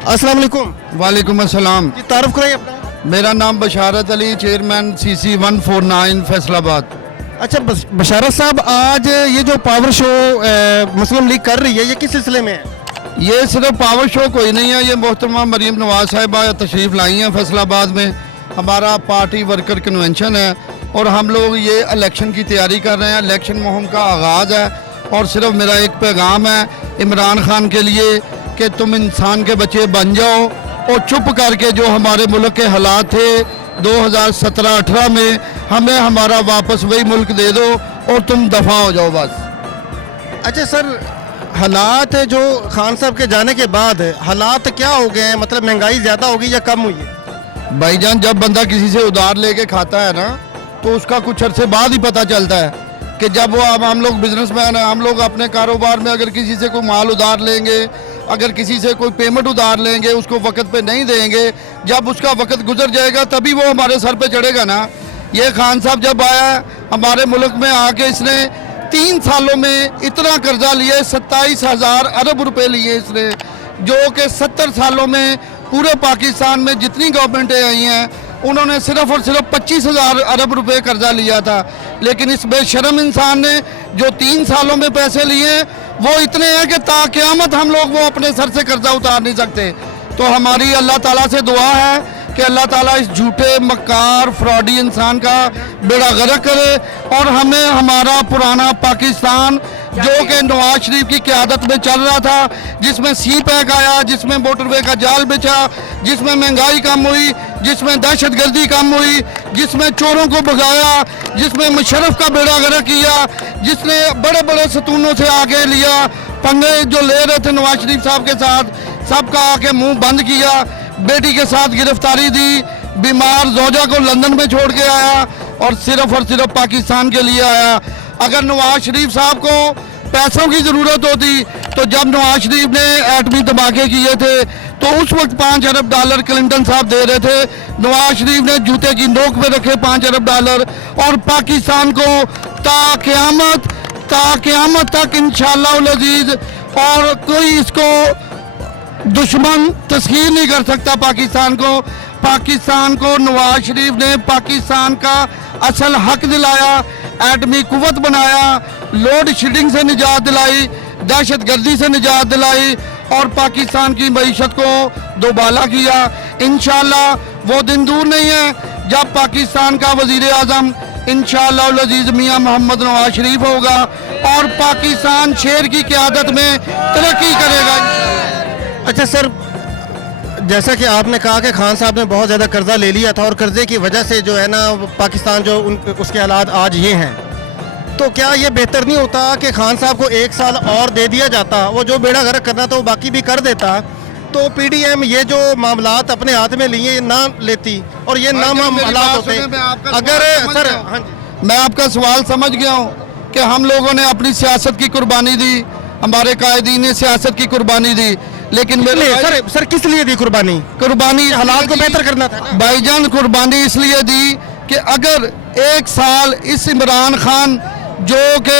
अस्सलाम वालेकुम। वालेकुम अस्सलाम। जी तारुफ कराइए अपना। मेरा नाम बशारत अली, चेयरमैन CC 149 फैसलाबाद। अच्छा बशारत साहब, आज ये जो पावर शो मुस्लिम लीग कर रही है, ये किस सिलसिले में है? ये सिर्फ पावर शो कोई नहीं है, ये मोहतरमा मरीम नवाज साहिबा तशरीफ़ लाई हैं फैसलाबाद में। हमारा पार्टी वर्कर कन्वेंशन है और हम लोग ये इलेक्शन की तैयारी कर रहे हैं। इलेक्शन मुहिम का आगाज़ है और सिर्फ मेरा एक पैगाम है इमरान खान के लिए कि तुम इंसान के बच्चे बन जाओ और चुप करके जो हमारे मुल्क के हालात थे 2017-18 में, हमें हमारा वापस वही मुल्क दे दो और तुम दफा हो जाओ बस। अच्छा सर, हालात जो खान साहब के जाने के बाद हालात क्या हो गए हैं? मतलब महंगाई ज़्यादा होगी या कम हुई है? भाईजान, जब बंदा किसी से उधार लेके खाता है ना, तो उसका कुछ अरसे बाद ही पता चलता है कि जब वो अब हम लोग बिजनेसमैन हैं, हम लोग अपने कारोबार में अगर किसी से कोई माल उधार लेंगे, अगर किसी से कोई पेमेंट उधार लेंगे, उसको वक्त पे नहीं देंगे, जब उसका वक्त गुजर जाएगा तभी वो हमारे सर पे चढ़ेगा ना। ये खान साहब जब आया हमारे मुल्क में आके, इसने 3 सालों में इतना कर्जा लिया, 27,000 अरब रुपए लिए इसने, जो कि 70 सालों में पूरे पाकिस्तान में जितनी गवर्नमेंटें आई हैं उन्होंने सिर्फ और सिर्फ 25,000 अरब रुपए कर्जा लिया था। लेकिन इस बेशरम इंसान ने जो 3 सालों में पैसे लिए वो इतने हैं कि ताक़यामत हम लोग वो अपने सर से कर्जा उतार नहीं सकते। तो हमारी अल्लाह ताला से दुआ है कि अल्लाह ताला इस झूठे मक्कार फ्रॉडी इंसान का बेड़ा गर्क करे और हमें हमारा पुराना पाकिस्तान जो कि नवाज शरीफ की क़यादत में चल रहा था, जिसमें सी पैक आया, जिसमें मोटरवे का जाल बिछा, जिसमें महंगाई कम हुई, जिसमें दहशतगर्दी कम हुई, जिसमें चोरों को भगाया, जिसमें मुशर्रफ का बेड़ा गर्क किया, जिसने बड़े बड़े सतूनों से आगे लिया, पंगे जो ले रहे थे नवाज शरीफ साहब के साथ, सबका आके मुंह बंद किया, बेटी के साथ गिरफ्तारी दी, बीमार जोजा को लंदन में छोड़ के आया और सिर्फ पाकिस्तान के लिए आया। अगर नवाज शरीफ साहब को पैसों की ज़रूरत होती तो जब नवाज शरीफ ने एटमी धमाके किए थे तो उस वक्त $5 अरब क्लिंटन साहब दे रहे थे, नवाज शरीफ ने जूते की नोक पे रखे $5 अरब और पाकिस्तान को ताक़यामत तक इंशाअल्लाह उल अज़ीज़ और कोई इसको दुश्मन तस्खीर नहीं कर सकता। पाकिस्तान को नवाज शरीफ ने पाकिस्तान का असल हक दिलाया, एटमी कुव्वत बनाया, लोड शेडिंग से निजात दिलाई, दहशत गर्दी से निजात दिलाई और पाकिस्तान की मईशत को दोबाला किया। इंशाअल्लाह वो दिन दूर नहीं है जब पाकिस्तान का वज़ीर आज़म इंशाअल्लाह उल अज़ीज़ मियाँ मोहम्मद नवाज शरीफ होगा और पाकिस्तान शेर की क़यादत में तरक्की करेगा। अच्छा सर, जैसा कि आपने कहा कि खान साहब ने बहुत ज़्यादा कर्जा ले लिया था और कर्जे की वजह से जो है ना पाकिस्तान जो उसके हालात आज ये हैं, तो क्या ये बेहतर नहीं होता कि खान साहब को 1 साल और दे दिया जाता? वो जो बेड़ा गर्क करना था वो बाकी भी कर देता, तो PDM ये जो मामलात अपने हाथ में लिए ना लेती और ये ना हालात होते। अगर सर, हाँ जी, मैं आपका सवाल समझ गया हूँ कि हम लोगों ने अपनी सियासत की कुर्बानी दी, हमारे कायदीन ने सियासत की कुर्बानी दी, लेकिन सर किस लिए दी कुर्बानी? हालात को बेहतर करना था ना भाईजान। कुर्बानी इसलिए दी कि अगर 1 साल इस इमरान खान जो कि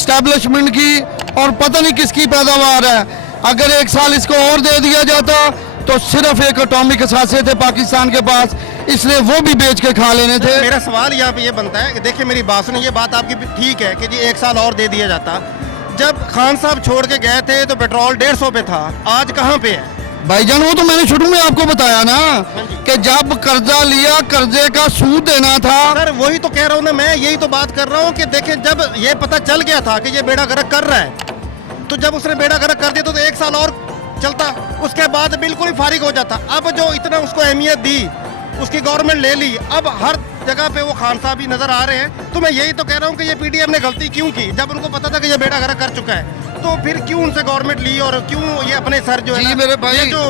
स्टैब्लिशमेंट की और पता नहीं किसकी पैदावार है, अगर 1 साल इसको और दे दिया जाता तो सिर्फ एक एटॉमिक असासे थे पाकिस्तान के पास, इसलिए वो भी बेच के खा लेने थे। मेरा सवाल यहाँ पे ये बनता है कि देखिए मेरी बात सुनिए, ये बात आपकी ठीक है कि जी 1 साल और दे दिया जाता। जब खान साहब छोड़ के गए थे तो पेट्रोल 150 पे था, आज कहाँ पे है? भाईजान वो तो मैंने शुरू में आपको बताया ना कि जब कर्जा लिया कर्जे का सूद देना था। सर वही तो कह रहा हूँ ना, मैं यही तो बात कर रहा हूँ कि देखें जब ये पता चल गया था कि ये बेड़ा गर्क कर रहा है, तो जब उसने बेड़ा गर्क कर दिया तो 1 साल और चलता, उसके बाद बिल्कुल ही फारिग हो जाता। अब जो इतना उसको अहमियत दी, उसकी गवर्नमेंट ले ली, अब हर जगह पे वो खान साहब ही नजर आ रहे हैं। तो मैं यही तो कह रहा हूँ कि ये PDM ने गलती क्यों की? जब उनको पता था कि ये बेड़ा गर्क कर चुका है तो फिर क्यों उनसे गवर्नमेंट ली और क्यों ये अपने सर जो है जी मेरे भाई, जो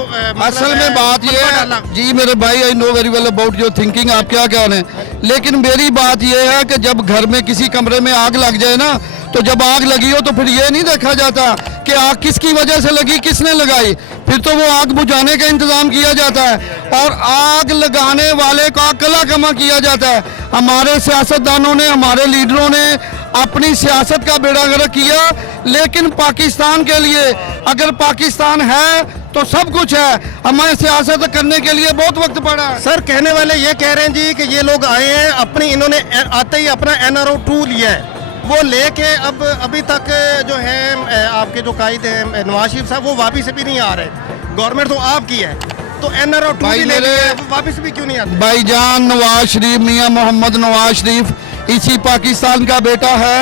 असल में बात ये है जी मेरे भाई, I know very well about your thinking, आप क्या कह रहे हैं, लेकिन मेरी बात ये है कि जब घर में किसी कमरे में आग लग जाए ना, तो जब आग लगी हो तो फिर ये नहीं देखा जाता कि आग किसकी वजह से लगी, किसने लगाई, फिर तो वो आग बुझाने का इंतजाम किया जाता है और आग लगाने वाले का कला कमा किया जाता है। हमारे सियासतदानों ने, हमारे लीडरों ने अपनी सियासत का बेड़ा गर्क किया, लेकिन पाकिस्तान के लिए, अगर पाकिस्तान है तो सब कुछ है, हमें सियासत करने के लिए बहुत वक्त पड़ा है। सर कहने वाले ये कह रहे हैं जी कि ये लोग आए हैं अपनी, इन्होंने आते ही अपना NRO 2 लिया है, वो लेके अब अभी तक जो है आपके जो कायद हैं नवाज शरीफ साहब वो वापिस भी नहीं आ रहे। गवर्नमेंट तो आपकी है, तो NRO 2 भाई भी ले मेरे- लिया है, वो वापिस भी क्यों नहीं आते? भाईजान नवाज शरीफ, मियां मोहम्मद नवाज शरीफ इसी पाकिस्तान का बेटा है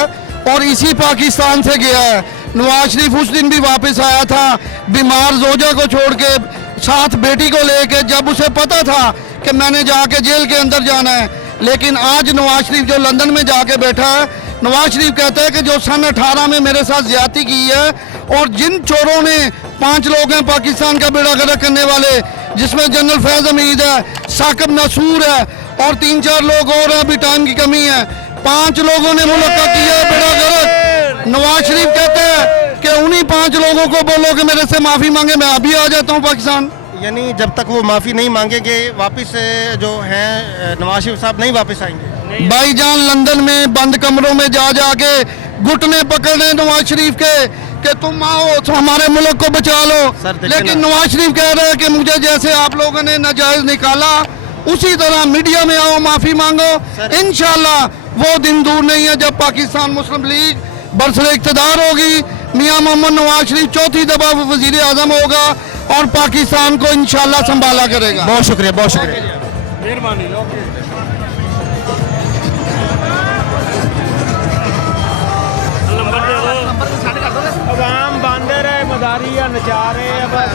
और इसी पाकिस्तान से गया है। नवाज शरीफ उस दिन भी वापस आया था बीमार जोजा को छोड़ के, साथ बेटी को लेके, जब उसे पता था कि मैंने जाके जेल के अंदर जाना है। लेकिन आज नवाज शरीफ जो लंदन में जाके बैठा है, नवाज शरीफ कहता है कि जो सन 18 में मेरे साथ ज्यादती की है, और जिन चोरों ने 5 लोग हैं पाकिस्तान का बेड़ा गर्क करने वाले, जिसमें जनरल फैज हमीद है, साकिब नसूर है और 3-4 लोग और हैं, अभी टाइम की कमी है, 5 लोगों ने मुल्क का किया है बेड़ा गर्क। नवाज शरीफ कहते हैं कि उन्हीं 5 लोगों को बोलो कि मेरे से माफी मांगे, मैं अभी आ जाता हूँ पाकिस्तान। यानी जब तक वो माफ़ी नहीं मांगेंगे वापस जो हैं नवाज शरीफ साहब नहीं वापस आएंगे। भाईजान लंदन में बंद कमरों में जा जाके घुटने पकड़ रहे नवाज शरीफ के कि तुम आओ तो हमारे मुल्क को बचा लो। सर, देखिए लेकिन ना। नवाज शरीफ कह रहे हैं कि मुझे जैसे आप लोगों ने नाजायज निकाला उसी तरह मीडिया में आओ, माफी मांगो। सर। इंशाल्लाह वो दिन दूर नहीं है जब पाकिस्तान मुस्लिम लीग बरसरे इक़्तिदार होगी, मियां मोहम्मद नवाज शरीफ चौथी दफा वजीर आजम होगा और पाकिस्तान को इंशाल्लाह संभाला करेगा। बहुत शुक्रिया, बहुत शुक्रिया। आवाम बांदर है, मदारी या नचारे है, बस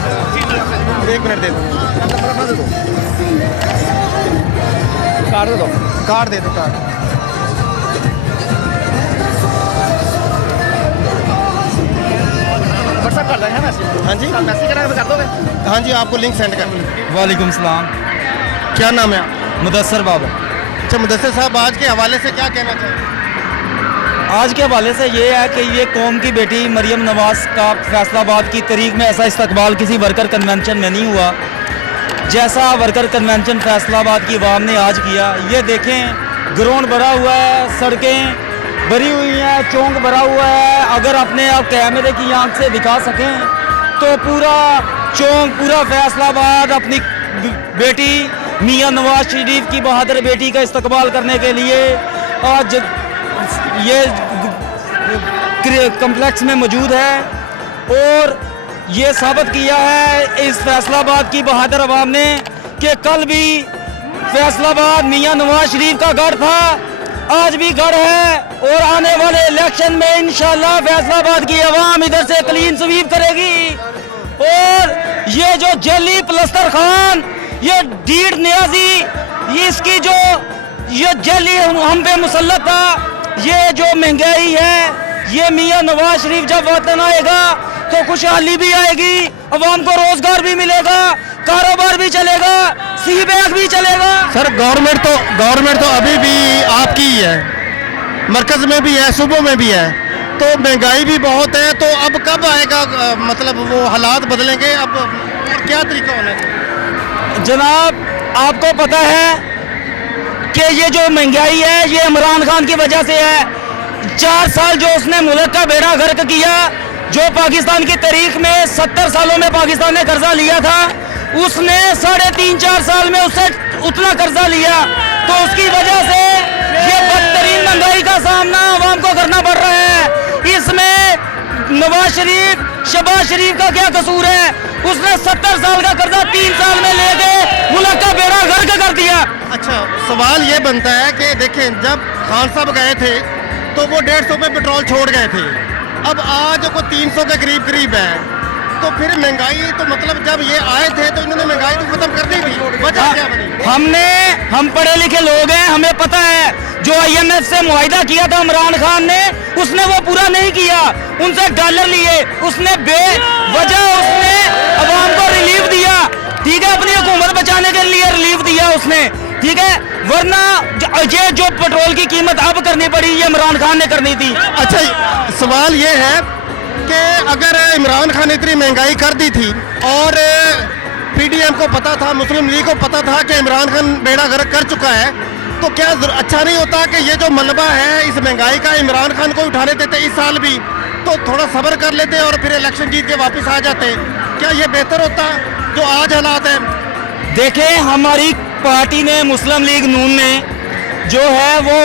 1 मिनट दे दो, कर दो। कार्ड दे दो, कार्ड। व्हाट्सएप कर देंगे मैसेज। हाँ जी, मैसेज कर दोगे? हाँ जी, आपको लिंक सेंड कर। वालेकुम सलाम। क्या नाम है आप? मुदस्सर बाबा। अच्छा मुदस्सिर साहब, आज के हवाले से क्या कहना चाहेंगे? आज के हवाले से ये है कि ये कौम की बेटी मरियम नवाज का फैसलाबाद की तारीख में ऐसा इस्तकबाल किसी वर्कर कन्वेंशन में नहीं हुआ जैसा वर्कर कन्वेंशन फैसलाबाद की आवाम ने आज किया। ये देखें, ग्राउंड भरा हुआ है, सड़कें भरी हुई हैं, चौक भरा हुआ है। अगर अपने आप कैमरे की आंख से दिखा सकें तो पूरा चौक, पूरा फैसलाबाद अपनी बेटी मियां नवाज शरीफ की बहादुर बेटी का इस्तकबाल करने के लिए आज ये कम्प्लेक्स में मौजूद है और ये साबित किया है इस फैसलाबाद की बहादुर अवाम ने कि कल भी फैसलाबाद मियां नवाज शरीफ का गढ़ था, आज भी गढ़ है और आने वाले इलेक्शन में इंशाल्लाह फैसलाबाद की अवाम इधर से क्लीन स्वीप करेगी। और ये जो जेली प्लस्तर खान, ये डीड न्याजी, इसकी जो ये जेली हम पे मुसल्लत था, ये जो महंगाई है, ये मियां नवाज शरीफ जब वतन आएगा तो खुशहाली भी आएगी, अवाम को रोजगार भी मिलेगा, कारोबार भी चलेगा, सी बैंक भी चलेगा। सर गवर्नमेंट तो अभी भी आपकी ही है, मरकज में भी है, सूबों में भी है, तो महंगाई भी बहुत है। तो अब कब आएगा मतलब वो हालात बदलेंगे? अब और क्या तरीका होना चाहिए? जनाब, आपको पता है कि ये जो महंगाई है ये इमरान खान की वजह से है। 4 साल जो उसने मुल्क का बेड़ा गर्क किया, जो पाकिस्तान की तारीख में 70 सालों में पाकिस्तान ने कर्जा लिया था, उसने 3.5-4 साल में उससे उतना कर्जा लिया, तो उसकी वजह से ये बदतरीन महंगाई का सामना आवाम को करना पड़ रहा है। इसमें नवाज शरीफ, शहबाज शरीफ का क्या कसूर है? उसने 70 साल का कर्जा 3 साल में लेके मुल्क का बेड़ा गर्क कर दिया। अच्छा, सवाल ये बनता है कि देखें, जब खान साहब गए थे तो वो 150 पे पेट्रोल छोड़ गए थे, अब आज को 300 के करीब है, तो फिर महंगाई तो मतलब जब ये आए थे तो इन्होंने महंगाई तो खत्म कर दी थी, वजह क्या बनी? हम पढ़े लिखे लोग हैं, हमें पता है जो IMF से मुआहिदा किया था इमरान खान ने, उसने वो पूरा नहीं किया, उनसे डॉलर लिए, उसने बेवजह उसने अवाम को रिलीफ दिया, ठीक है, अपनी हुकूमत बचाने के लिए रिलीफ दिया उसने, ठीक है, वरना ये जो पेट्रोल की कीमत अब करनी पड़ी ये इमरान खान ने करनी थी। अच्छा, सवाल ये है कि अगर इमरान खान ने इतनी महंगाई कर दी थी और PDM को पता था, मुस्लिम लीग को पता था कि इमरान खान बेड़ा गर्क कर चुका है, तो क्या अच्छा नहीं होता कि ये जो मलबा है इस महंगाई का इमरान खान को उठाने देते इस साल भी, तो थोड़ा सब्र कर लेते और फिर इलेक्शन जीत के वापस आ जाते? क्या ये बेहतर होता जो आज हालात है? देखें, हमारी पार्टी ने, मुस्लिम लीग नून ने जो है वो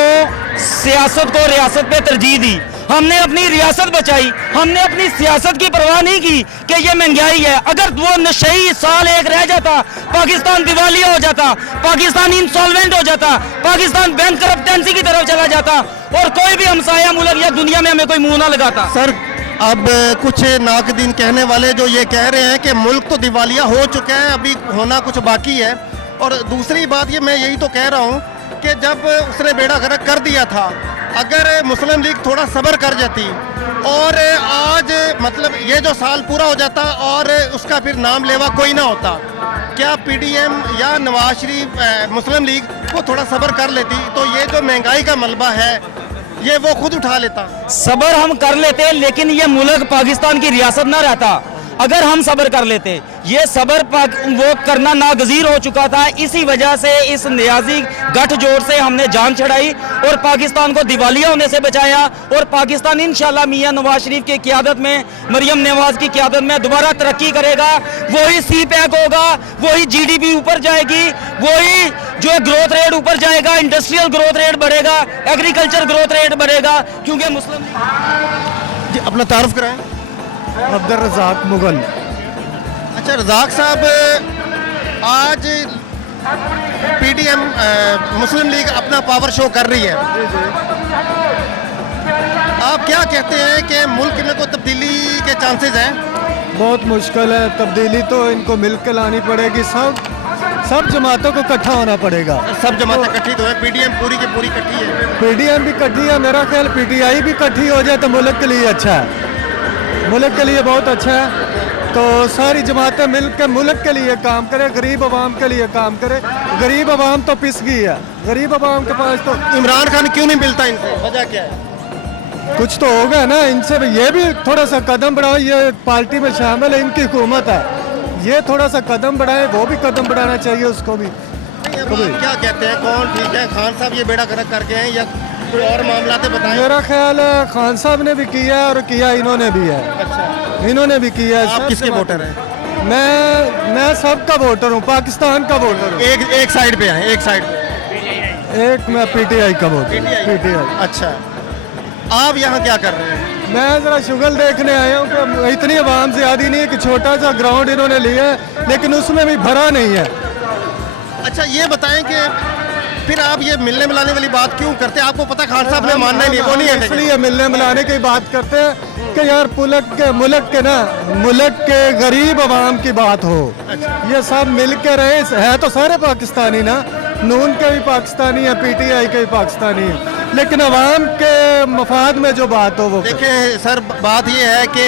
सियासत को रियासत पे तरजीह दी। हमने अपनी रियासत बचाई, हमने अपनी सियासत की परवाह नहीं की कि ये महंगाई है। अगर वो नशई साल एक रह जाता, पाकिस्तान दिवालिया हो जाता, पाकिस्तान इंसॉल्वेंट हो जाता, पाकिस्तान बैंक करप्टेंसी की तरफ चला जाता और कोई भी हमसाया मुल्क या दुनिया में हमें कोई मुंह ना लगाता। सर, अब कुछ नाकदीन कहने वाले जो ये कह रहे हैं कि मुल्क तो दिवालिया हो चुका है, अभी होना कुछ बाकी है। और दूसरी बात ये, मैं यही तो कह रहा हूँ कि जब उसने बेड़ा गर्क कर दिया था, अगर मुस्लिम लीग थोड़ा सब्र कर जाती और आज मतलब ये जो साल पूरा हो जाता और उसका फिर नाम लेवा कोई ना होता, क्या पीडीएम या नवाज शरीफ मुस्लिम लीग को थोड़ा सब्र कर लेती तो ये जो महंगाई का मलबा है ये वो खुद उठा लेता? सब्र हम कर लेते, लेकिन ये मुल्क पाकिस्तान की रियासत ना रहता अगर हम सब्र कर लेते। ये सब्र वो करना नागजीर हो चुका था। इसी वजह से इस नियाजी गठजोड़ से हमने जान छड़ाई और पाकिस्तान को दिवालिया होने से बचाया। और पाकिस्तान इंशाल्लाह मियां नवाज शरीफ की क़यादत में, मरियम नवाज की क़यादत में दोबारा तरक्की करेगा। वही सी पैक होगा, वही जीडीपी ऊपर जाएगी, वही जो ग्रोथ रेट ऊपर जाएगा, इंडस्ट्रियल ग्रोथ रेट बढ़ेगा, एग्रीकल्चर ग्रोथ रेट बढ़ेगा। क्योंकि मुस्लिम जी, अपना तारुफ कराएं। अब्दुल रज़ाक मुगल। अच्छा रज़ाक साहब, आज पीडीएम मुस्लिम लीग अपना पावर शो कर रही है, आप क्या कहते हैं कि मुल्क में कोई तब्दीली के चांसेस हैं? बहुत मुश्किल है, तब्दीली तो इनको मिल के लानी पड़ेगी। सब जमातों को इकट्ठा होना पड़ेगा। सब जमातें इकट्ठी तो है, पीडीएम पूरी की पूरी इकट्ठी है, पीडीएम भी इकट्ठी है, मेरा ख्याल पीटीआई भी इकट्ठी हो जाए तो मुल्क के लिए अच्छा है, मुल्क के लिए बहुत अच्छा है। तो सारी जमातें मिल के मुल्क के लिए काम करें, गरीब आवाम के लिए काम करें। गरीब आवाम तो पिस गई है, गरीब आवाम के पास तो इमरान खान क्यों नहीं मिलता इनसे, वजह क्या है? कुछ तो होगा ना इनसे भी। ये भी थोड़ा सा कदम बढ़ाओ, ये पार्टी में शामिल है, इनकी हुकूमत है, ये थोड़ा सा कदम बढ़ाए, वो भी कदम बढ़ाना चाहिए उसको भी। क्या कहते हैं, कौन ठीक है? खान साहब ये बेड़ा गर्क कर गए हैं या कोई और मामला तो बताएं? मेरा ख्याल है खान साहब ने भी किया और किया इन्होंने भी है। अच्छा, इन्होंने भी किया है। आप किसके वोटर हैं? मैं सबका वोटर हूँ, पाकिस्तान का वोटर हूँ। एक साइड पे हैं, एक साइड पे। एक मैं पीटीआई का वोटर, पीटीआई। अच्छा, आप यहाँ क्या कर रहे हैं? मैं जरा शुगल देखने आया हूँ कि इतनी आवाम ज़्यादा नहीं है कि छोटा सा ग्राउंड इन्होंने लिया है लेकिन उसमें भी भरा नहीं है। अच्छा, ये बताएं कि फिर आप ये मिलने मिलाने वाली बात क्यों करते हैं? आपको पता खान साहब ने मानना ही नहीं, वो नहीं है। इसलिए मिलने मिलाने की बात करते हैं कि यार मुल्क के गरीब आवाम की बात हो। ये सब मिल के रहे है तो सारे पाकिस्तानी ना, नून के भी पाकिस्तानी है, पीटीआई के भी पाकिस्तानी है, लेकिन आवाम के मफाद में जो बात हो वो। देखिए सर, बात ये है कि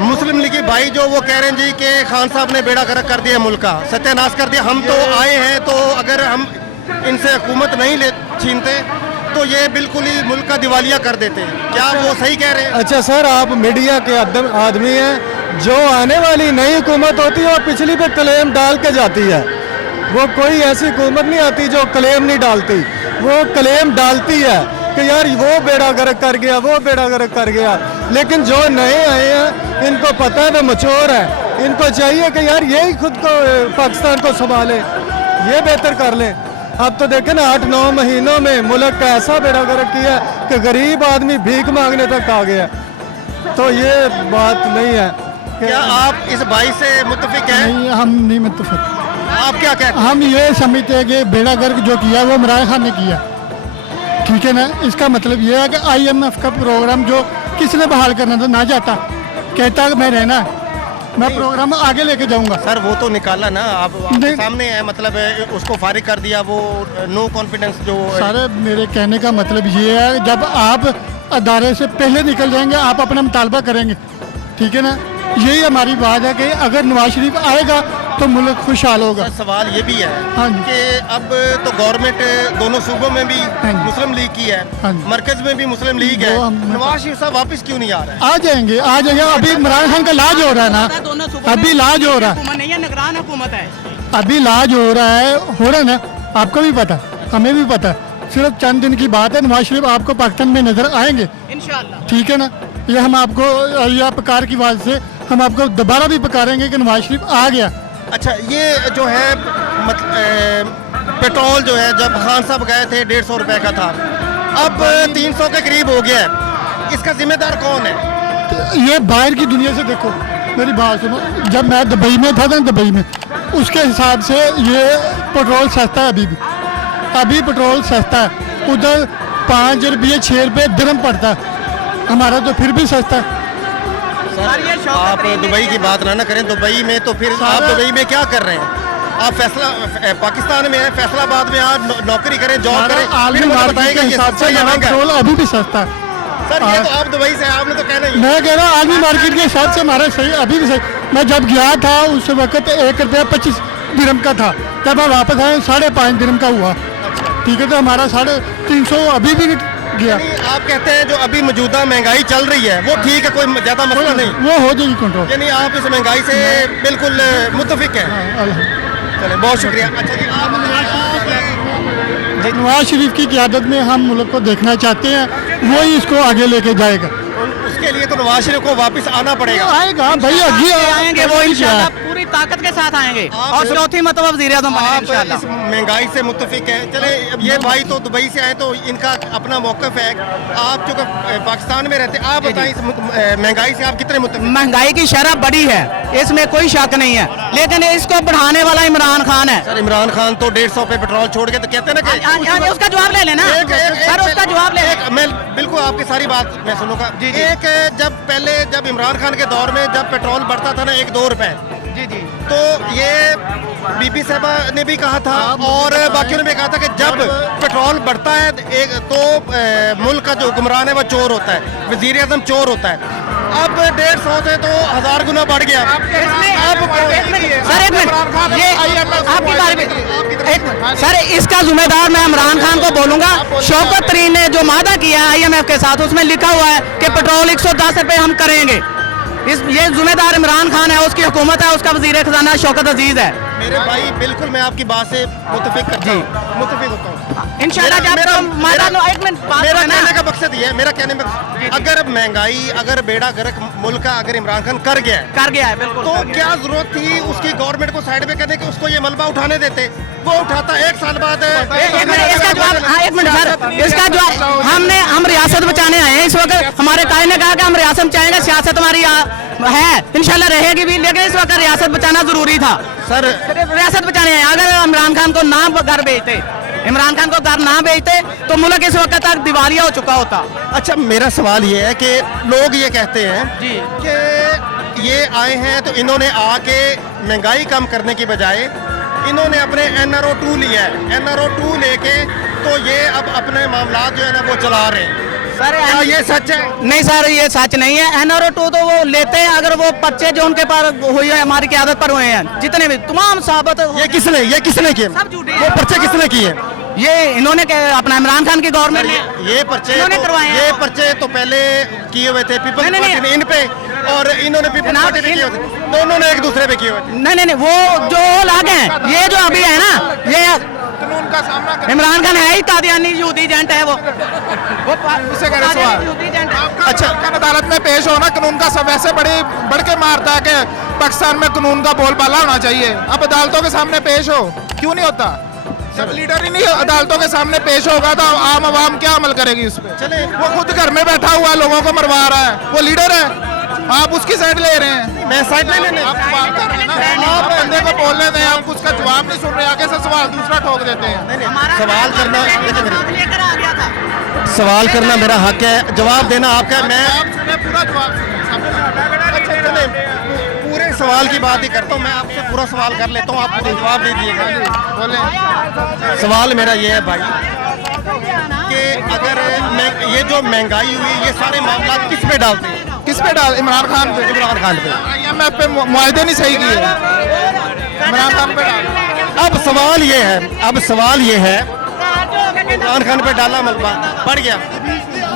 मुस्लिम लीगी भाई जो वो कह रहे हैं जी कि खान साहब ने बेड़ा गर्क कर दिया मुल्क का, सत्यानाश कर दिया। हम तो आए हैं, तो अगर हम इनसे हुकूमत नहीं ले छीनते तो ये बिल्कुल ही मुल्क का दिवालिया कर देते। क्या वो सही कह रहे हैं? अच्छा सर, आप मीडिया के आदमी हैं, जो आने वाली नई हुकूमत होती है वो पिछली पे क्लेम डाल के जाती है। वो कोई ऐसी हुकूमत नहीं आती जो क्लेम नहीं डालती, वो क्लेम डालती है कि यार वो बेड़ा गर्क कर गया, वो बेड़ा गर्क कर गया। लेकिन जो नए आए हैं इनको पता है, वो मचोर है, इनको चाहिए कि यार यही खुद को पाकिस्तान को संभाले, ये बेहतर कर लें। अब तो देखें ना, 8-9 महीनों में मुल्क का ऐसा बेड़ा गर्क किया कि गरीब आदमी भीख मांगने तक आ गया। तो ये बात नहीं है। क्या आप इस भाई से मुत्तफिक हैं? नहीं, हम नहीं मुत्तफिक। आप क्या कहते हैं? हम ये समझते हैं कि बेड़ा गर्क जो किया वो इमरान खान ने किया, ठीक है ना। इसका मतलब ये है कि IMF का प्रोग्राम जो किसने बहाल करना था ना जाता, कहता कि मैं रहना है, मैं प्रोग्राम आगे लेके जाऊंगा। सर वो तो निकाला ना, आप आपके सामने है, मतलब उसको फारिग कर दिया, वो नो कॉन्फिडेंस जो। सारे मेरे कहने का मतलब ये है, जब आप अदारे से पहले निकल जाएंगे आप अपना मुतालबा करेंगे, ठीक है ना। यही हमारी बात है कि अगर नवाज शरीफ आएगा तो मुल्क खुशहाल होगा। सवाल ये भी है हाँ कि अब तो गवर्नमेंट दोनों सूबों में भी मुस्लिम लीग की है, हाँ मरकज में भी मुस्लिम लीग है, नवाज शरीफ साहब वापस क्यों नहीं आ रहे हैं? आ जाएंगे, आ जाएंगे। अभी इमरान खान का इलाज हो रहा है ना, अभी इलाज हो रहा है, नहीं है, निगरान हुकूमत है, अभी इलाज हो रहा है ना, आपको भी पता, हमें भी पता। सिर्फ चंद दिन की बात है, नवाज शरीफ आपको पाकिस्तान में नजर आएंगे इंशाअल्लाह, ठीक है ना। ये हम आपको या पकार की बात से हम आपको दोबारा भी पुकारेंगे कि नवाज शरीफ आ गया। अच्छा, ये जो है पेट्रोल जो है जब खान साहब गए थे 150 रुपए का था, अब 300 के करीब हो गया है, इसका जिम्मेदार कौन है? तो ये बाहर की दुनिया से देखो, मेरी बात सुनो, जब मैं दुबई में था ना, दुबई में उसके हिसाब से ये पेट्रोल सस्ता है अभी पेट्रोल सस्ता है। उधर 5 रुपये 6 रुपये दिरहम पड़ता है, हमारा तो फिर भी सस्ता है। आप दुबई की बात ना करें, दुबई में तो फिर आप दुबई में क्या कर रहे हैं? आप पाकिस्तान में है, फैसलाबाद में आप नौकरी करें, जॉब करें, आलमी फिर मुझे मार्केट बताइएगा के ये हिसाब से सस्ता या हमारा महंगा है? पेट्रोल अभी भी सस्ता है। सर ये तो आप दुबई से हैं, आपने तो कहना ही है। मैं कह रहा हूँ आलमी मार्केट के हिसाब से हमारा सही अभी भी सही। मैं जब गया था उस वक्त 1 रुपया 25 दिरहम का था, जब हम वापस आए 5.5 दिरहम का हुआ। ठीक है, तो हमारा 350 अभी भी गया। यानी आप कहते हैं जो अभी मौजूदा महंगाई चल रही है वो ठीक है, कोई ज्यादा मसला नहीं, वो हो जाएगी कंट्रोल। यानी आप इस महंगाई से बिल्कुल मुत्तफिक हैं। चलें, बहुत शुक्रिया। अच्छा जी, नवाज शरीफ की क़यादत में हम मुल्क को देखना चाहते हैं, वो ही इसको आगे लेके जाएगा। उसके लिए तो नवाज शरीफ को वापस आना पड़ेगा। आएगा भैया, आएंगे वो इंशाल्लाह पूरी ताकत के साथ आएंगे और चौथी मतलब वज़ीर-ए-आज़म बनेंगे आप इंशाल्लाह। इस महंगाई से मुत्तफिक हैं। चले, अब ये भाई तो दुबई से आए तो इनका अपना मौक़िफ़ है, आप चूँकि पाकिस्तान में रहते, आप बताएं इस महंगाई से आप कितने मुत्तफिक? महंगाई की शरह बड़ी है, इसमें कोई शक नहीं है, लेकिन इसको बढ़ाने वाला इमरान खान है। सर इमरान खान तो 150 पे पेट्रोल छोड़ के तो कहते हैं ना कि उसका जवाब ले लेना सर, उसका जवाब ले। मैं बिल्कुल आपकी सारी बात मैं सुनूंगा। एक जब इमरान खान के दौर में जब पेट्रोल बढ़ता था ना 1-2 रुपए, जी जी, तो ये बीबी साहबा ने भी कहा था और बाकियों ने भी कहा था कि जब पेट्रोल बढ़ता है तो मुल्क का जो हुक्मरान है वो चोर होता है, वज़ीर आज़म चोर होता है। अब 150 से तो 1000 गुना बढ़ गया। सर एक मिनट, ये आपकी बारी में सर, इसका जिम्मेदार मैं इमरान खान को बोलूंगा। शौकत तरीन ने जो वादा किया है IMF के साथ, उसमें लिखा हुआ है कि पेट्रोल 110 रुपए हम करेंगे। ये जिम्मेदार इमरान खान है, उसकी हुकूमत है, उसका वजीर खजाना शौकत अजीज है। मेरे भाई बिल्कुल मैं आपकी बात से मुत्तफिक करता हूं, मुत्तफिक होता हूं। इंशाल्लाह जब मेरा एक मिनट बात मेरा करना। कहने का मकसद ये है, मेरा कहने में अगर महंगाई, अगर बेड़ा गर्क मुल्क का अगर इमरान खान कर गया है बिल्कुल, तो क्या जरूरत थी उसकी गवर्नमेंट को साइड में करने की, उसको ये मलबा उठाने देते, वो उठाता 1 साल बाद। एक मिनट सर, इसका जवाब हम रियासत बचाने आए हैं इस वक्त। हमारे कायद ने कहा कि हम रियासत बचाएंगे, सियासत हमारी है, इंशाल्लाह रहेगी भी, लेकिन इस वक्त रियासत बचाना जरूरी था सर। रियासत बचाने आए, अगर इमरान खान को ना घर भेजते, इमरान खान को घर ना भेजते तो मुल्क इस वक्त तक दिवालिया हो चुका होता। अच्छा, मेरा सवाल ये है कि लोग ये कहते हैं जी कि ये आए हैं तो इन्होंने आके महंगाई कम करने की बजाय इन्होंने अपने NRO 2 लिया है, NRO 2 लेके तो ये अब अपने मामला जो है ना वो चला रहे हैं। सर क्या ये सच है? नहीं सर, ये सच नहीं है। NRO 2 तो वो लेते हैं अगर वो पर्चे जो उनके पास हुई है हमारी क़यादत पर हुए हैं, जितने भी तमाम साबित ये किसने किए? सब झूठे हैं। वो पर्चे किसने किए? ये इन्होंने अपना इमरान खान की गवर्नमेंट ने ये पर्चे इन्होंने करवाए हैं। ये पर्चे तो पहले किए हुए थे पीपल्स नहीं, पार्टी ने इन पे, और इन्होंने पीपल्स जनाब, पार्टी ने किए हुए थे, दोनों ने एक दूसरे पे किए हुए थे। नहीं, वो जो अलग हैं, ये जो अभी है ना, ये कानून का सामना कर इमरान खान है ही कादियानी यहूदी एजेंट है, वो उससे करें सवाल। यहूदी एजेंट है। अच्छा, अदालत में पेश होना कानून का सब वैसे बढ़ के मारता है कि पाकिस्तान में कानून का बोलबाला होना चाहिए। अब अदालतों के सामने पेश हो, क्यों नहीं होता? जब लीडर ही नहीं अदालतों के सामने पेश होगा तो आम आवाम क्या अमल करेगी उस पर? चले, वो खुद घर में बैठा हुआ लोगों को मरवा रहा है, वो लीडर है, आप उसकी साइड ले रहे हैं। मैं साइड नहीं लेने। आप बात कर रहे हैं ना, आप बंदे को बोलने दें, आप उसका जवाब नहीं सुन रहे, आगे से सवाल दूसरा ठोक देते हैं। सवाल करना लेकर आ गया था। सवाल करना मेरा हक है, जवाब देना आपका। मैं आप सुने, पूरा जवाब सुने। पूरे सवाल की बात ही करता हूँ, मैं आपसे पूरा सवाल कर लेता हूँ, आप पूरा जवाब दे दिएगा। बोले, सवाल मेरा ये है भाई कि अगर ये जो महंगाई हुई, ये सारे मामला किस पे डालते हैं? किस पे डाल? इमरान खान पे। इमरान खान पे। IMF पे मुआहदे नहीं सही किए, इमरान खान पे डाल। अब सवाल ये है इमरान खान पे डाला मलबा बढ़ गया।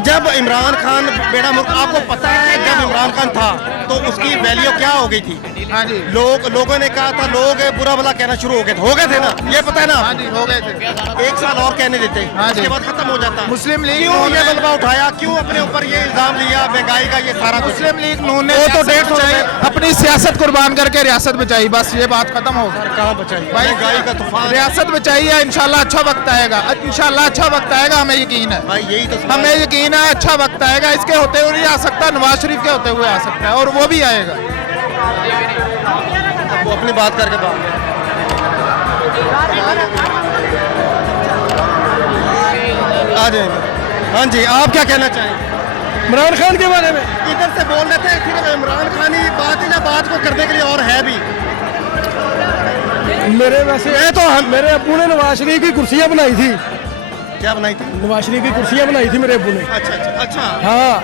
जब इमरान खान बेड़ा मुल्क, आपको पता है जब इमरान खान था तो तो उसकी वैल्यू क्या हो गई थी? हाँ जी, लोगों ने कहा था, लोग बुरा भला कहना शुरू हो गए थे ना, ये पता है ना? हाँ जी, हो गए थे। 1 साल और कहने देते, हाँ जी। उसके बाद खत्म हो जाता। मुस्लिम लीग क्यों ये ने- बलबा उठाया, क्यों अपने ऊपर ये इल्जाम लिया महंगाई का, ये सारा कुछ? मुस्लिम लीग नून ने वो तो रियासत 150 बचाई, रुपए- अपनी सियासत कुर्बान करके रियासत बचाई, बस ये बात खत्म हो गई। कहाँ बचाई? भाई महंगाई का तूफान। रियासत बचाई है, इंशाल्लाह अच्छा वक्त आएगा, इंशाल्लाह अच्छा वक्त आएगा, हमें यकीन है। भाई यही तो सवाल हमें है। यकीन है अच्छा वक्त आएगा, इसके होते हुए नहीं आ सकता, नवाज शरीफ के होते हुए आ सकता है, और वो भी आएगा। वो अपनी बात करके बात। आ जाएंगे। हाँ जी, आप क्या कहना चाहेंगे? इमरान खान के बारे में इधर से बोल रहे थे सिर्फ इमरान खान ही बात ही ना, बात को करने के लिए और है भी। मेरे वैसे तो मेरे अब्बू ने नवाज शरीफ की कुर्सियाँ बनाई थी, क्या बनाई थी? नवाज शरीफ की कुर्सियाँ बनाई थी मेरे अब्बू ने। अच्छा अच्छा अच्छा। हाँ,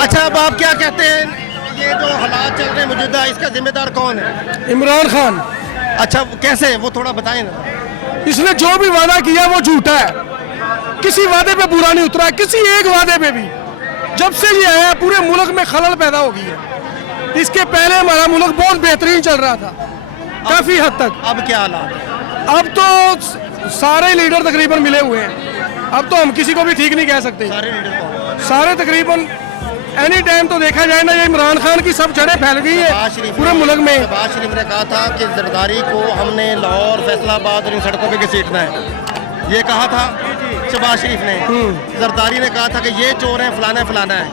अच्छा, अब आप क्या कहते हैं, ये जो हालात चल रहे हैं मौजूदा, इसका जिम्मेदार कौन है? इमरान खान। अच्छा, कैसे, वो थोड़ा बताएं ना। इसने जो भी वादा किया वो झूठा है, किसी वादे पे पूरा नहीं उतरा, किसी एक वादे पे भी। जब से ये आया पूरे मुल्क में खलल पैदा हो गई है। इसके पहले हमारा मुल्क बहुत बेहतरीन चल रहा था, काफी हद तक। अब क्या हालात है? अब तो सारे लीडर तकरीबन मिले हुए हैं, अब तो हम किसी को भी ठीक नहीं कह सकते। सारे लीडर कौन? सारे तकरीबन एनी टाइम तो देखा जाए ना, ये इमरान खान की सब जड़ें फैल गई शहबाज है शरीफ पूरे ने- मुल्क में। शहबाज शरीफ ने कहा था कि जरदारी को हमने लाहौर, फैसलाबाद और इन सड़कों पे घसीटना है, ये कहा था शहबाज शरीफ ने। जरदारी ने कहा था कि ये चोर हैं, फलाना है।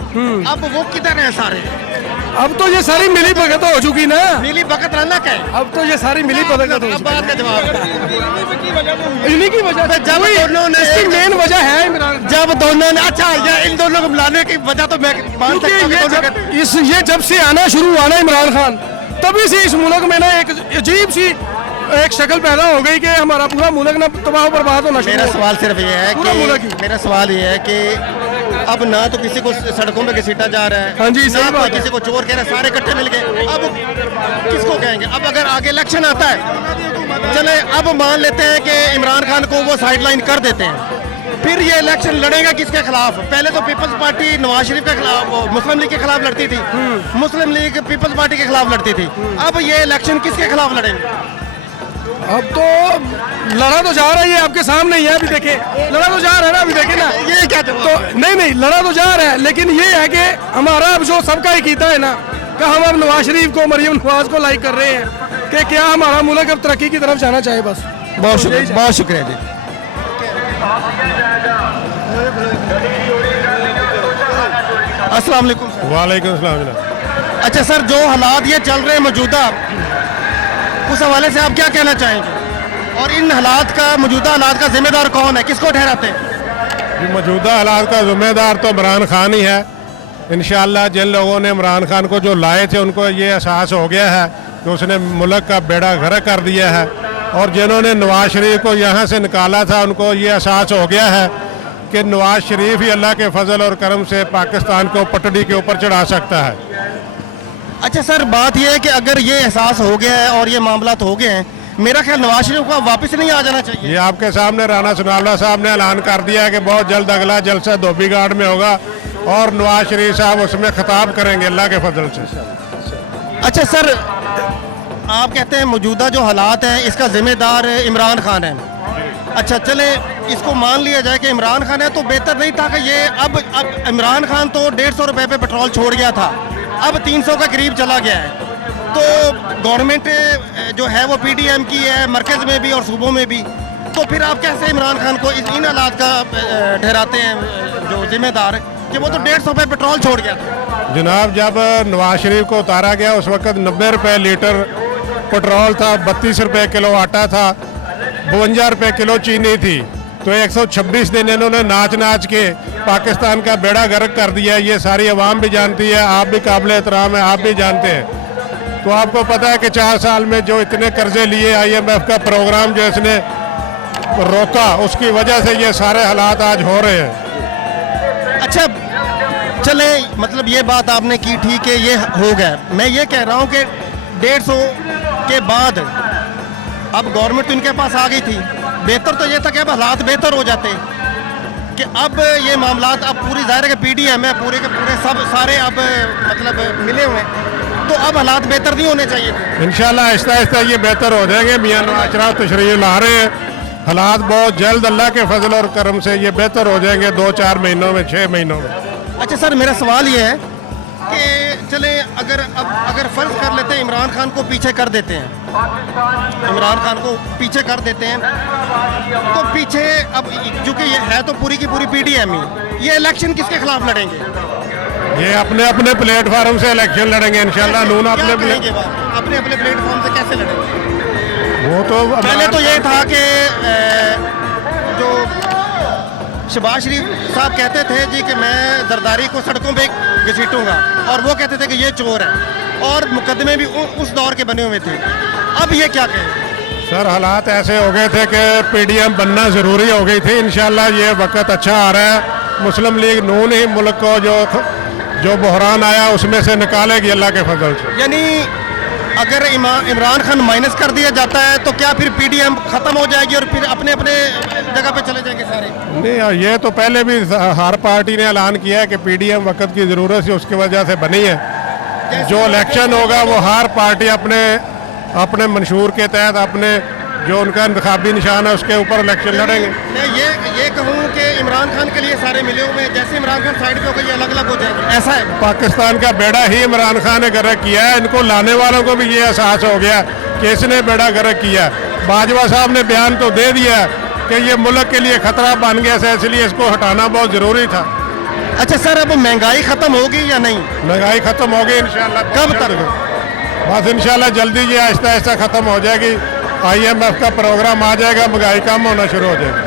अब वो किधर हैं सारे? अब तो ये सारी मिली भगत हो चुकी ना, नीली बकत रहना क्या है? अब तो ये सारी मिली भगत हो अब चुकी। बात का जवाब। इन्हीं की वजह से, जब दोनों ने इसकी मेन वजह है इमरान। जब दोनों ने, अच्छा, ये इन दोनों को मिलाने की वजह तो मैं मान क्योंकि सकता हूँ कि ये दोनों जब ये जब से आना शुरू हुआ ना इमरान खान, तभी से इस मुल्क में ना एक अजीब सी एक शक्ल पैदा हो गई कि हमारा पूरा मुल्क ना तबाह बर्बाद होना शुरू मेरा हो गया। सवाल सिर्फ ये है पूरा मुल्क कि ही। मेरा सवाल ये है कि अब ना तो किसी को सड़कों पे घसीटा जा रहा है, हाँ जी, सही ना बात कोई है। किसी को चोर कह रहे हैं, सारे इकट्ठे मिल गए। अब किसको कहेंगे? अब अगर आगे इलेक्शन आता है, चले अब मान लेते हैं कि इमरान खान को वो साइडलाइन कर देते हैं, फिर ये इलेक्शन लड़ेगा किसके खिलाफ? पहले तो पीपल्स पार्टी नवाज शरीफ के खिलाफ, वो मुस्लिम लीग के खिलाफ लड़ती थी, मुस्लिम लीग पीपल्स पार्टी के खिलाफ लड़ती थी। अब ये इलेक्शन किसके खिलाफ लड़ेंगे? अब तो लड़ा तो जा रहा है, ये आपके सामने ही है, अभी देखे लड़ा तो जा रहा है ना, अभी देखे ना। ये क्या जवाब? तो नहीं लड़ा तो जा रहा है, लेकिन ये है कि हमारा अब जो सबका ही कीता है ना, कि हम अब नवाज शरीफ को, मरियम नवाज को लाइक कर रहे हैं कि क्या हमारा मुल्क अब तरक्की की तरफ जाना चाहिए। बस बहुत शुक्रिया, बहुत शुक्रिया जी। अस्सलाम वालेकुम सर। वालेकुम सलाम जनाब। अच्छा सर, जो हालात ये चल रहे हैं मौजूदा, उस हवाले से आप क्या कहना चाहेंगे? और इन हालात का, मौजूदा हालात का जिम्मेदार कौन है, किसको ठहराते हैं? मौजूदा हालात का जिम्मेदार तो इमरान खान ही है। इंशाअल्लाह जिन लोगों ने इमरान खान को जो लाए थे, उनको ये एहसास हो गया है कि उसने मुल्क का बेड़ा गर्क कर दिया है, और जिन्होंने नवाज शरीफ को यहाँ से निकाला था, उनको ये एहसास हो गया है कि नवाज शरीफ ही अल्लाह के फजल और करम से पाकिस्तान को पटड़ी के ऊपर चढ़ा सकता है। अच्छा सर, बात यह है कि अगर ये एहसास हो गया है और ये मामला हो गए हैं, मेरा ख्याल नवाज शरीफ को वापस नहीं आ जाना चाहिए। ये आपके सामने राना सनाउल्लाह साहब ने ऐलान कर दिया है कि बहुत जल्द अगला जलसा धोबीघाट में होगा, और नवाज शरीफ साहब उसमें खिताब करेंगे अल्लाह के फजल से। अच्छा सर, आप कहते हैं मौजूदा जो हालात हैं इसका जिम्मेदार इमरान खान है। अच्छा, चले इसको मान लिया जाए कि इमरान खान है, तो बेहतर नहीं था कि ये अब इमरान खान तो 150 रुपए पे पेट्रोल छोड़ गया था, अब 300 का करीब चला गया है। तो गवर्नमेंट जो है वो पीडीएम की है, मरकज़ में भी और सूबों में भी, तो फिर आप कैसे इमरान खान को इन हालात का ठहराते हैं जो जिम्मेदार है कि वो तो 150 रुपए पेट्रोल छोड़ गया था? जनाब, जब नवाज शरीफ को उतारा गया उस वक्त 90 रुपये लीटर पेट्रोल था, 32 रुपये किलो आटा था, 52 रुपये किलो चीनी थी। तो 126 दिन इन्होंने नाच नाच के पाकिस्तान का बेड़ा गर्क कर दिया है। ये सारी अवाम भी जानती है, आप भी काबिल एहतराम है, आप भी जानते हैं। तो आपको पता है कि 4 साल में जो इतने कर्जे लिए, IMF का प्रोग्राम जो इसने रोका, उसकी वजह से ये सारे हालात आज हो रहे हैं। अच्छा, चले मतलब ये बात आपने की, ठीक है, ये हो गया। मैं ये कह रहा हूँ कि 150 के बाद अब गवर्नमेंट तो इनके पास आ गई थी, बेहतर तो ये था कि अब हालात बेहतर हो जाते। कि अब ये मामलात अब पूरी ज़ाहिर है कि पीडीएम है पूरे के पूरे सब सारे अब मतलब मिले हुए हैं, तो अब हालात बेहतर नहीं होने चाहिए थे। इंशाल्लाह आहिस्ता आहिस्ता ये बेहतर हो जाएंगे। मियां नवाज शरीफ तशरीफ ला रहे हैं, हालात बहुत जल्द अल्लाह के फजल और करम से ये बेहतर हो जाएंगे 2-4 महीनों में, 6 महीनों में। अच्छा सर, मेरा सवाल ये है कि चले अगर फ़र्ज़ कर लेते हैं इमरान खान को पीछे कर देते हैं, इमरान खान को पीछे कर देते हैं, तो पीछे अब चूँकि ये है तो पूरी की पूरी पीडीएम ही, ये इलेक्शन किसके खिलाफ लड़ेंगे? ये अपने अपने प्लेटफार्म से इलेक्शन लड़ेंगे इंशाल्लाह। नून क्या अपने करेंगे अपने अपने प्लेटफॉर्म से कैसे लड़ेंगे? वो तो पहले तो ये था कि जो शहबाज शरीफ साहब कहते थे जी कि मैं जरदारी को सड़कों पे घसीटूंगा, और वो कहते थे कि ये चोर है, और मुकदमे भी उस दौर के बने हुए थे। अब ये क्या कहें? सर हालात ऐसे हो गए थे कि पीडीएम बनना ज़रूरी हो गई थी। इंशाल्लाह ये वक्त अच्छा आ रहा है। मुस्लिम लीग नून ही मुल्क को जो बहरान आया उसमें से निकालेगी अल्लाह के फजल से। यानी अगर इमरान खान माइनस कर दिया जाता है तो क्या फिर पीडीएम खत्म हो जाएगी और फिर अपने अपने जगह पे चले जाएंगे सारे? नहीं, ये तो पहले भी हर पार्टी ने ऐलान किया है कि पीडीएम वक्त की ज़रूरत है, उसकी वजह से बनी है। जो इलेक्शन होगा वो हर पार्टी अपने मंशूर के तहत अपने जो उनका इंतखाबी निशान है उसके ऊपर इलेक्शन लड़ेंगे। मैं ये कहूँ कि इमरान खान के लिए सारे मिले हुए हैं, जैसे इमरान खान साइड पे होकर ये अलग अलग हो जाएंगे, ऐसा है? पाकिस्तान का बेड़ा ही इमरान खान ने गर्क किया है। इनको लाने वालों को भी ये एहसास हो गया कि इसने बेड़ा गर्क किया है। बाजवा साहब ने बयान तो दे दिया कि ये मुल्क के लिए खतरा बन गया है, इसलिए इसको हटाना बहुत ज़रूरी था। अच्छा सर, अब महंगाई खत्म होगी या नहीं? महंगाई खत्म होगी इंशाल्लाह। कब तक? बस इंशाल्लाह जल्दी ये आहिस्ता आहिस्ता ख़त्म हो जाएगी। IMF का प्रोग्राम आ जाएगा, महंगाई कम होना शुरू हो जाएगी।